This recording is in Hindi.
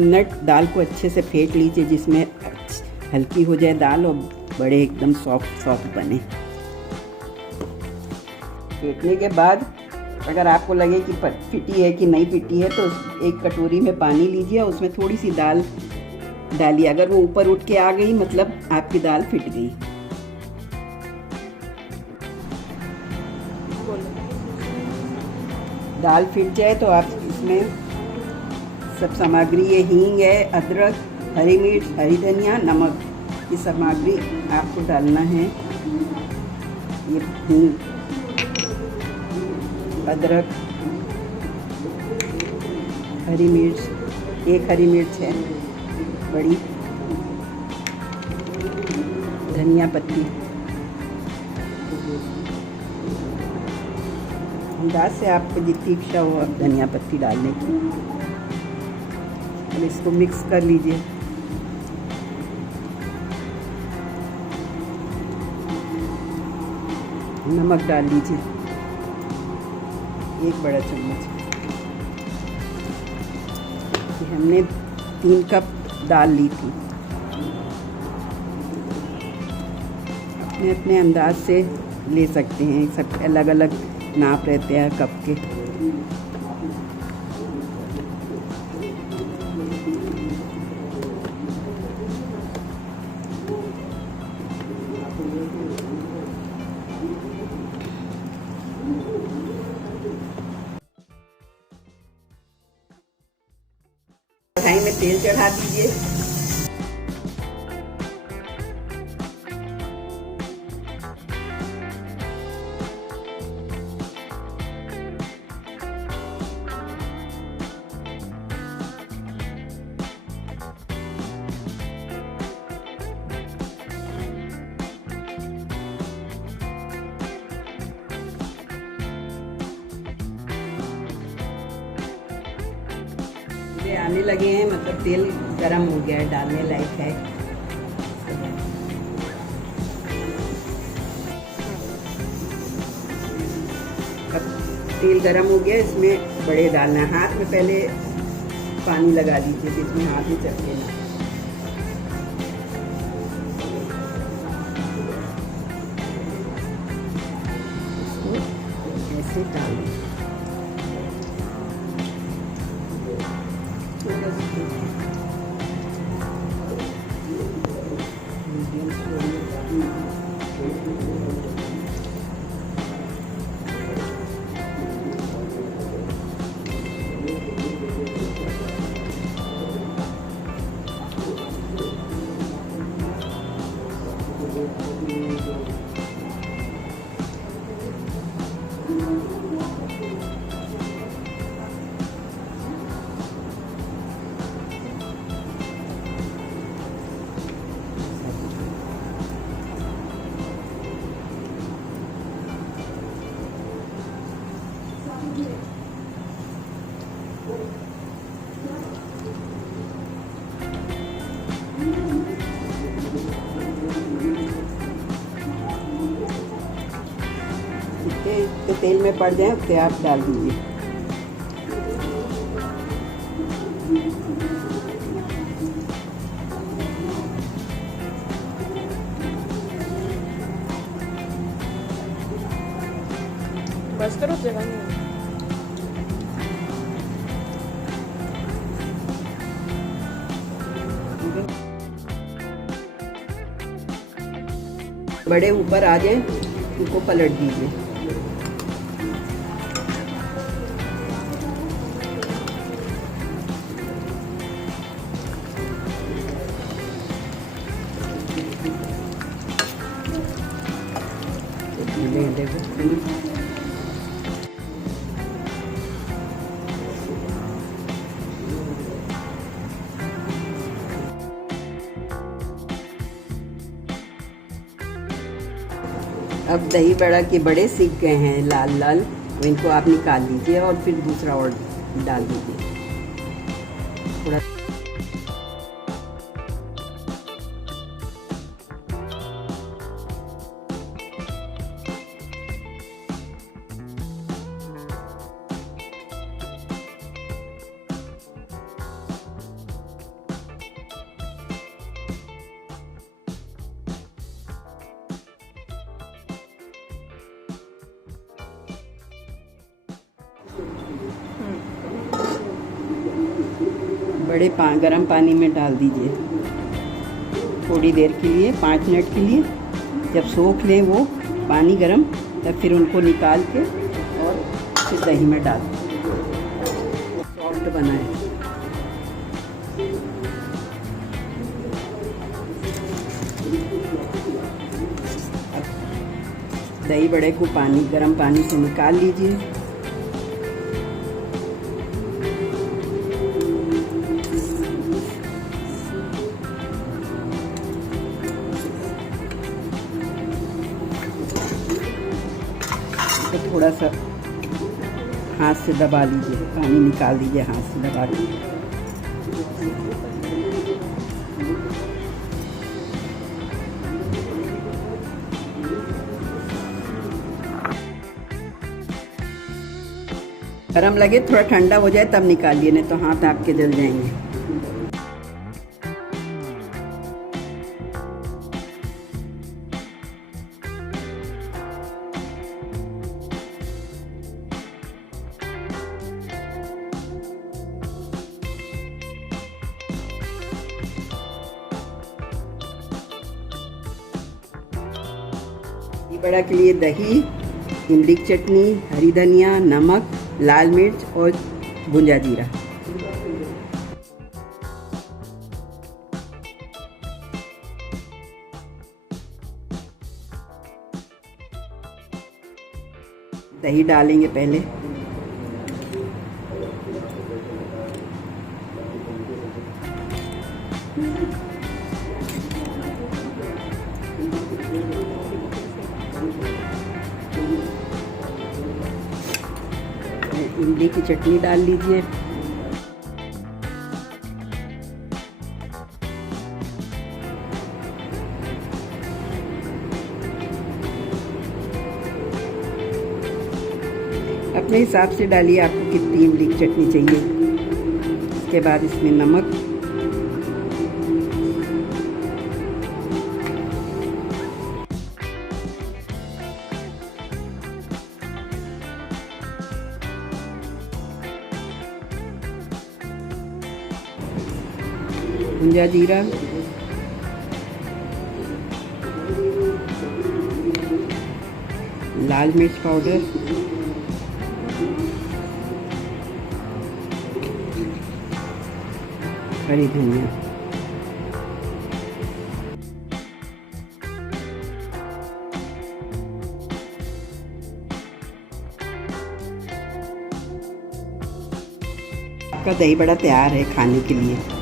मिनट दाल को अच्छे से फेंट लीजिए, जिसमें हल्की हो जाए दाल और बड़े एकदम सॉफ्ट सॉफ्ट बने। फेंटने के बाद अगर आपको लगे कि पिटी है कि नहीं पिटी है तो एक कटोरी में पानी लीजिए, उसमें थोड़ी सी दाल डालिए। अगर वो ऊपर उठ के आ गई मतलब आपकी दाल फिट गई। दाल फिट जाए तो आप इसमें सब सामग्री, ये हींग है, अदरक, हरी मिर्च, हरी धनिया, नमक, ये सामग्री आपको डालना है। ये हींग, अदरक, हरी मिर्च, एक हरी मिर्च है बड़ी, धनिया पत्ती, अंदाज से आपको जितनी इच्छा हो आप धनिया पत्ती डालने की। अब इसको मिक्स कर लीजिए। नमक डाल लीजिए 1 बड़ा चम्मच। हमने 3 कप दाल ली थी। अपने अपने अंदाज से ले सकते हैं, सब अलग अलग नाप रहते हैं कप के। कढ़ाई में तेल चढ़ा दीजिए। आने लगे हैं, मतलब तेल गरम हो गया है, डालने लायक है। अब तेल गरम हो गया, इसमें बड़े डालना है। हाथ में पहले पानी लगा दीजिए, इसमें हाथ में चपके ना। इसको ऐसे डाल दीजिए। तो तेल में पड़ जाए उतने आप डाल दीजिए। बस करो, जगह नहीं है। बड़े ऊपर आ जाए उनको पलट दीजिए। अब दही बड़ा के बड़े सीख गए हैं लाल लाल, तो इनको आप निकाल लीजिए और फिर दूसरा और डाल दीजिए थोड़ा। बड़े गर्म पानी में डाल दीजिए थोड़ी देर के लिए, 5 मिनट के लिए। जब सोख लें वो पानी गर्म, तब फिर उनको निकाल के और फिर दही में डाल सॉफ्ट बनाएं। दही बड़े को गर्म पानी से निकाल लीजिए। तो थोड़ा सा हाथ से दबा लीजिए, पानी निकाल दीजिए हाथ से दबा लीजिए। गरम लगे, थोड़ा ठंडा हो जाए तब निकालिए, नहीं तो हाथ आपके जल जाएंगे। बड़ा के लिए दही, इमली की चटनी, हरी धनिया, नमक, लाल मिर्च और भुंजा जीरा। दही डालेंगे पहले, इमली की चटनी डाल लीजिए, अपने हिसाब से डालिए आपको कितनी इमली की चटनी चाहिए। इसके बाद इसमें नमक, भुंजा जीरा, लाल मिर्च पाउडर, हरी धनिया। आपका दही बड़ा तैयार है खाने के लिए।